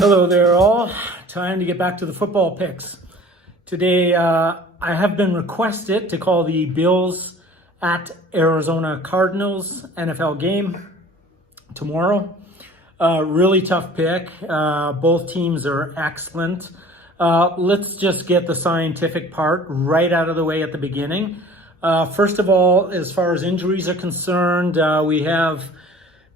Hello there all. Time to get back to the football picks. Today I have been requested to call the Bills at Arizona Cardinals NFL game tomorrow. Really tough pick. Both teams are excellent. Let's just get the scientific part right out of the way at the beginning. First of all, as far as injuries are concerned, we have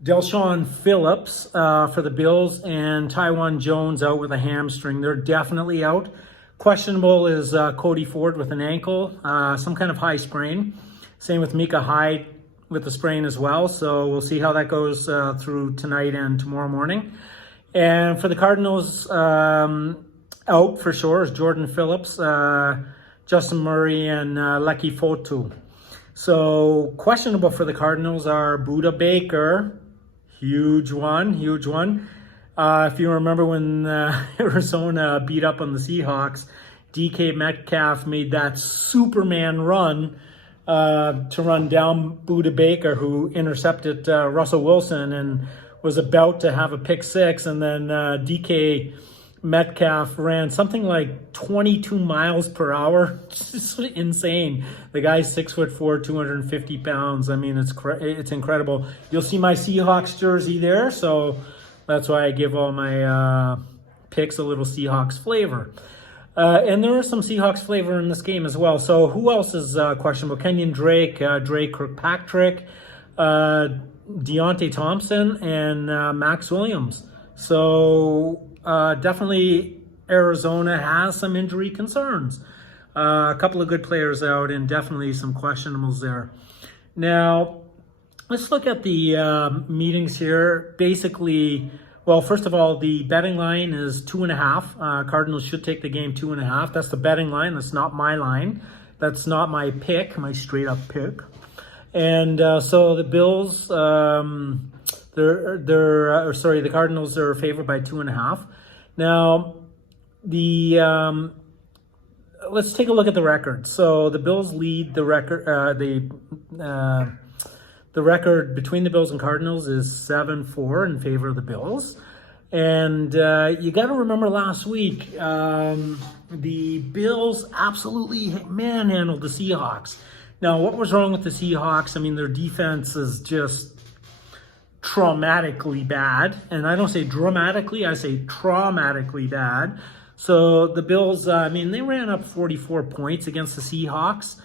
Delshon Phillips for the Bills and Tywan Jones out with a hamstring. They're definitely out. Questionable is Cody Ford with an ankle, some kind of high sprain. Same with Micah Hyde with the sprain as well. So we'll see how that goes through tonight and tomorrow morning. And for the Cardinals, out for sure is Jordan Phillips, Justin Murray, and Lecky Fotu. So questionable for the Cardinals are Buda Baker. Huge one. If you remember when Arizona beat up on the Seahawks, DK Metcalf made that Superman run to run down Buda Baker, who intercepted Russell Wilson and was about to have a pick six. And then DK Metcalf ran something like 22 miles per hour. Just insane. The guy's 6'4", 250 pounds. I mean, it's incredible. You'll see my Seahawks jersey there, so that's why I give all my picks a little Seahawks flavor. And there is some Seahawks flavor in this game as well. So who else is questionable? Kenyon Drake, Drake Kirkpatrick, Deontay Thompson, and Max Williams. So definitely Arizona has some injury concerns. A couple of good players out and definitely some questionables there. Now, let's look at the meetings here. Basically, well, first of all, the betting line is 2.5. Cardinals should take the game 2.5. That's the betting line. That's not my line. That's not my pick, my straight up pick. And so the Bills, the Cardinals are favored by 2.5. Now, let's take a look at the record. So the Bills lead the record. The record between the Bills and Cardinals is 7-4 in favor of the Bills. And you got to remember last week, the Bills absolutely manhandled the Seahawks. Now, what was wrong with the Seahawks? I mean, their defense is just traumatically bad. And I don't say dramatically, I say traumatically bad. So the Bills, they ran up 44 points against the Seahawks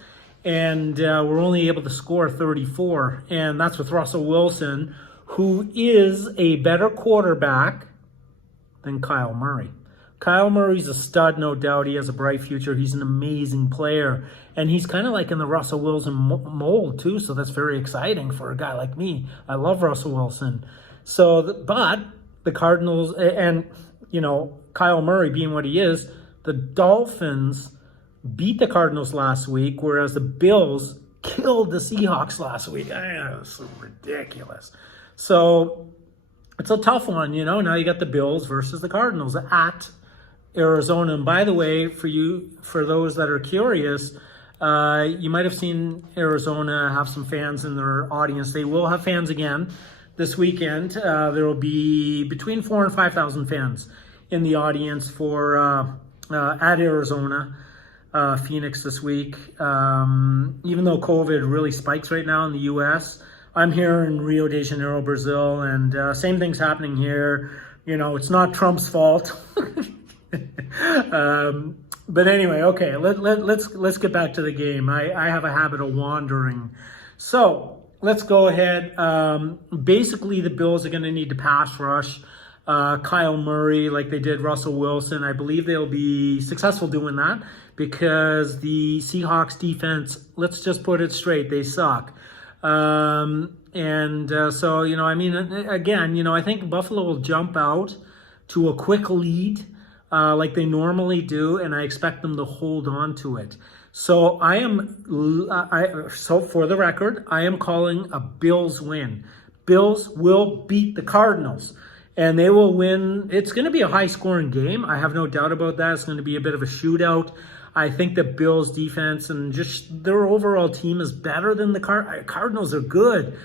and were only able to score 34. And that's with Russell Wilson, who is a better quarterback than Kyle Murray. Kyle Murray's a stud, no doubt. He has a bright future. He's an amazing player. And he's kind of like in the Russell Wilson mold, too. So that's very exciting for a guy like me. I love Russell Wilson. But the Cardinals, and, Kyle Murray being what he is, the Dolphins beat the Cardinals last week, whereas the Bills killed the Seahawks last week. That's so ridiculous. So it's a tough one, Now you got the Bills versus the Cardinals at Arizona. And by the way, for those that are curious, you might have seen Arizona have some fans in their audience. They will have fans again this weekend. There will be between 4,000 and 5,000 fans in the audience for at Arizona, Phoenix this week. Even though COVID really spikes right now in the U.S., I'm here in Rio de Janeiro, Brazil, and same thing's happening here. It's not Trump's fault. But anyway, okay, let's get back to the game. I have a habit of wandering. So let's go ahead. Basically, the Bills are going to need to pass rush Kyle Murray like they did Russell Wilson. I believe they'll be successful doing that because the Seahawks defense, let's just put it straight, they suck. Again, I think Buffalo will jump out to a quick lead like they normally do, and I expect them to hold on to it. So so for the record, I am calling a Bills win. Bills will beat the Cardinals, and they will win. It's going to be a high-scoring game. I have no doubt about that. It's going to be a bit of a shootout. I think the Bills' defense and just their overall team is better than the Cardinals are good.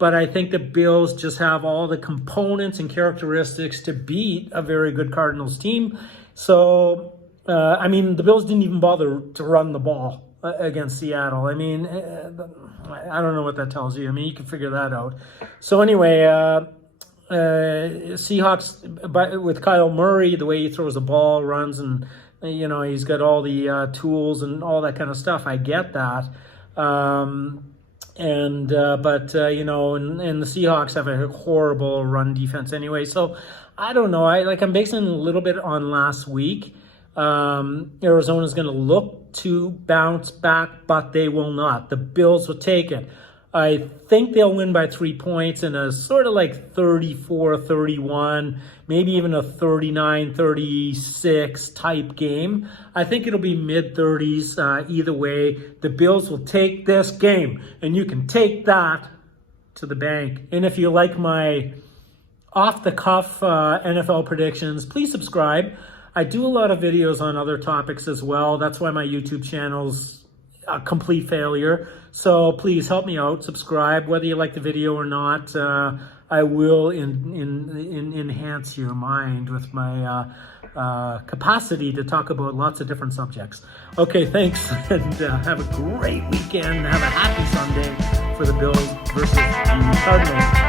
but I think the Bills just have all the components and characteristics to beat a very good Cardinals team. So, I mean, the Bills didn't even bother to run the ball against Seattle. I mean, I don't know what that tells you. I mean, you can figure that out. So anyway, Seahawks, with Kyle Murray, the way he throws the ball, runs, and, you know, he's got all the tools and all that kind of stuff. I get that. But you know, and the Seahawks have a horrible run defense anyway. So I don't know. I'm basing it a little bit on last week. Arizona's going to look to bounce back, but they will not. The Bills will take it. I think they'll win by 3 points in a sort of like 34-31, maybe even a 39-36 type game. I think it'll be mid-30s either way. The Bills will take this game, and you can take that to the bank. And if you like my off-the-cuff NFL predictions, please subscribe. I do a lot of videos on other topics as well. That's why my YouTube channel's a complete failure. So please help me out, subscribe, whether you like the video or not. I will enhance your mind with my capacity to talk about lots of different subjects. Okay, thanks, and have a great weekend. Have a happy Sunday for the Bills versus the Cardinals.